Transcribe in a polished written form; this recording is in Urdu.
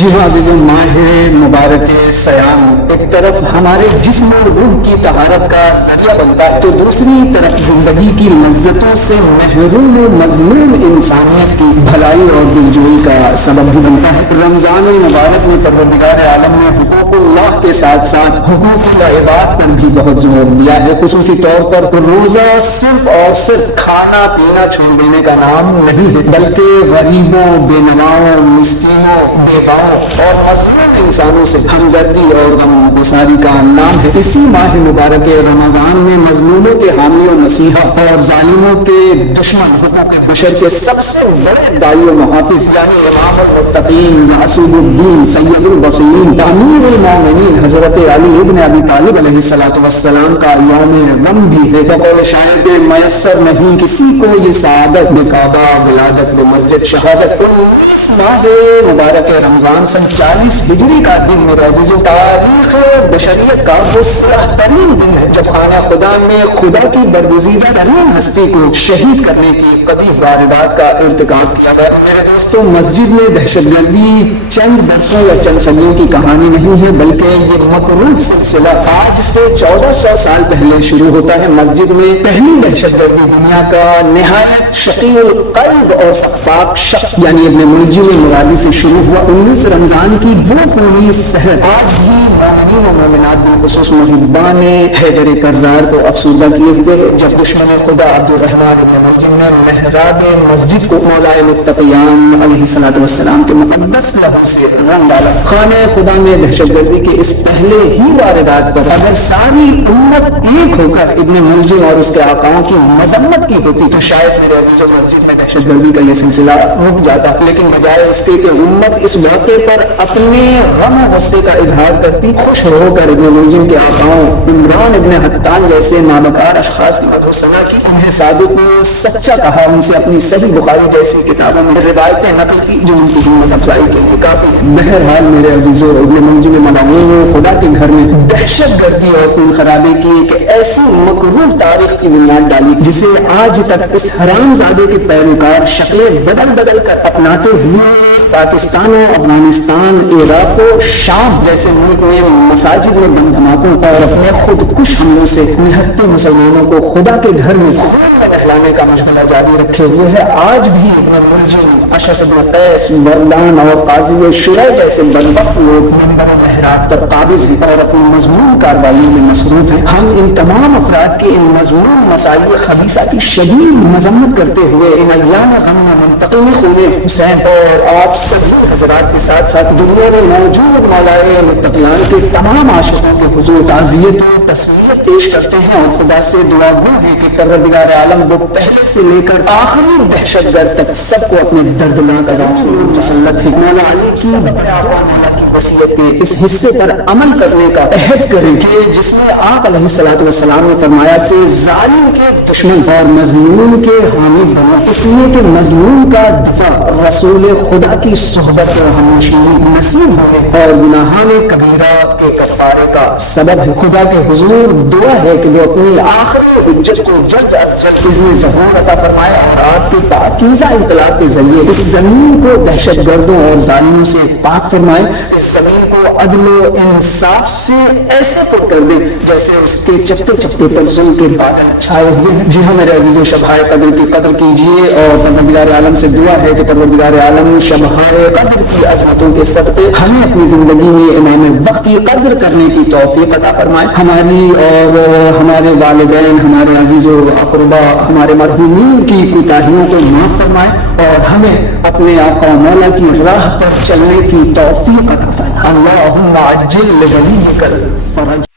جی ہاں عزیزوں، ماہ مبارک سیام ایک طرف ہمارے جسم اور روح کی طہارت کا ذریعہ بنتا ہے، تو دوسری طرف زندگی کی لذتوں سے محروم و مظلوم انسانیت کی بھلائی اور دلجوئی کا سبب بھی بنتا ہے۔ رمضان المبارک میں پروردگار عالم نے حقوق اللہ کے ساتھ ساتھ حقوق العباد پر بھی بہت زور دیا ہے۔ خصوصی طور پر روزہ صرف اور صرف کھانا پینا چھوڑ دینے کا نام نہیں ہے، بلکہ غریبوں، بے نواؤں، مسکینوں، بیواؤں اور مظلوم انسانوں سے ہمدردی اور غم گساری کا نام ہے۔ اسی ماہ مبارک رمضان میں مظلوموں کے حامی و مسیحا اور ظالموں کے دشمن حقوق بشر کے سب سے بڑے داعی و محافظ یعنی امام المتقین معصوم الدین سید البصیرین امیر المومنین حضرت علی ابن ابی طالب علیہ السلام کا یوم غم بھی ہے۔ بقول شاعر کے میسر نہیں کسی کو یہ سعادت، بے کعبہ ولادت، بے مسجد شہادت۔ اس ماہ مبارک رمضان سن 40 ہجری کا دن میرے عزیزو تاریخ بشریت کا وہ سیاہ ترین دن ہے جب خانہ خدا میں خدا کی برگزیدہ ترین ہستی کو شہید کرنے کی قبیح واردات کا ارتکاب کیا گیا۔ میرے دوستوں، مسجد میں دہشت گردی چند برسوں یا چند صدیوں کی کہانی نہیں ہے، بلکہ یہ مکروہ سلسلہ آج سے 1400 سال پہلے شروع ہوتا ہے۔ مسجد میں پہلی دہشت گردی دنیا کا نہایت شقی القلب اور سفاک شخص یعنی ابن ملجم مرادی سے شروع ہوا۔ 19 رمضان کی وہ خونی سحر آج بھی مومنین و مومنات بالخصوص محبان حیدر کرار کو افسردہ کیے ہوئے ہے۔ جب دشمن خدا عبد الرحمن ابن ملجم نے محراب مسجد کو مولا متقیان علیہ السلام کے مقدس لہو سے رنگ ڈالا۔ خانہ خدا میں دہشت گردی کے اس پہلے ہی واردات پر اگر ساری امت ایک ہو کر ابن ملجم اور اس کے آقاؤں کی مذمت کی ہوتی تو شاید میرے عزیزوں مسجد میں دہشت گردی کا یہ سلسلہ رک جاتا، لیکن بجائے اس کے کہ امت اس موقع پر اپنے غم و غصے کا اظہار کرتی، خوش ہو کر ابن ملجم کے آقاؤں عمران ابن حطان جیسے نابکار اشخاص کی مدح ثنا کی، انہیں صادق و سچا کہا، ان سے اپنی صحیح بخاری جیسی کتابوں میں روایتیں نقل کی جو ان کی ہمت افزائی کے لیے کافی ہے۔ بہرحال میرے عزیزوں، ابن ملجم ملعون خدا کے گھر میں دہشت گردی اور خون خرابے کی ایک ایسی مکروہ تاریخ کی بنیاد ڈالی جسے آج تک اس حرام زادے کے پیروکار شکلیں بدل بدل کر اپناتے ہوئے پاکستان و افغانستان، عراق و شام جیسے ملک میں مساجد میں بم دھماکوں اور اپنے خود کش حملوں سے نہتے مسلمانوں کو خدا کے گھر میں خون میں نہلانے کا مشغلہ جاری رکھے ہوئے ہے۔ آج بھی ابن ملجم، اشعث بن قیس، ورلان اور قاضی شرح جیسے بدبخت لوگ منبر و محراب پر قابض ہیں اور اپنی مضمون کارروائیوں میں مصروف ہیں۔ ہم ان تمام افراد کے ان مضمون مسائل خبیثہ کی شدید مذمت کرتے ہوئے ان ایام غم میں منتقم خون حسین اور آپ سبھی حضرات کے ساتھ ساتھ دنیا میں موجود مولائے متقیان کے تمام عاشقوں کے حضور تعزیت و تسلیت پیش کرتے ہیں اور خدا سے دعا گو ہے کہ پروردگار عالم وہ پہلے سے لے کر آخری دہشت گرد تک سب کو اپنے دردناک عذاب سے مسلط ہے۔ مولا علی کی وصیت کے اس حصے پر عمل کرنے کا عہد کریں کہ جس میں آپ علیہ السلام نے فرمایا کہ ظالم کے دشمن اور مظلوم کے حامی بنو، اس لیے کہ مظلوم کا دفاع رسول خدا کی صحبت و ہمنشینی نصیب ہونے اور گناہان کبیرہ کے کفارے کا سبب ہے۔ خدا کے حضور دعا ہے کہ وہ اپنی آخری حجت کو جلد از جلد اذن ظہور عطا فرمائے اور آپ کے پاکیزہ انقلاب کے ذریعے اس زمین کو دہشت گردوں اور ظالموں سے پاک فرمائے، اس زمین کو عدل و انصاف سے ایسے پر کر دے جیسے اس کے چپتے چپتے پر ظلم کے بادل چھائے ہوئے ہیں۔ جی ہاں میرے عزیزوں، شبہائے قدر کی قدر کیجیے اور پروردگار عالم سے دعا ہے کہ پروردگار عالم شبہائے قدر کی عظمتوں کے صدقے ہمیں اپنی زندگی میں امام وقت کی قدر کرنے کی توفیق عطا فرمائے، ہماری اور ہمارے والدین، ہمارے عزیز و اقربا، ہمارے مرحومین کی کوتاہیوں کو معاف فرمائے اور ہمیں اپنے آقا و مولا کی راہ پر چلنے کی توفیق عطا فرمائے۔ اللہم عجل لولیک الفرج۔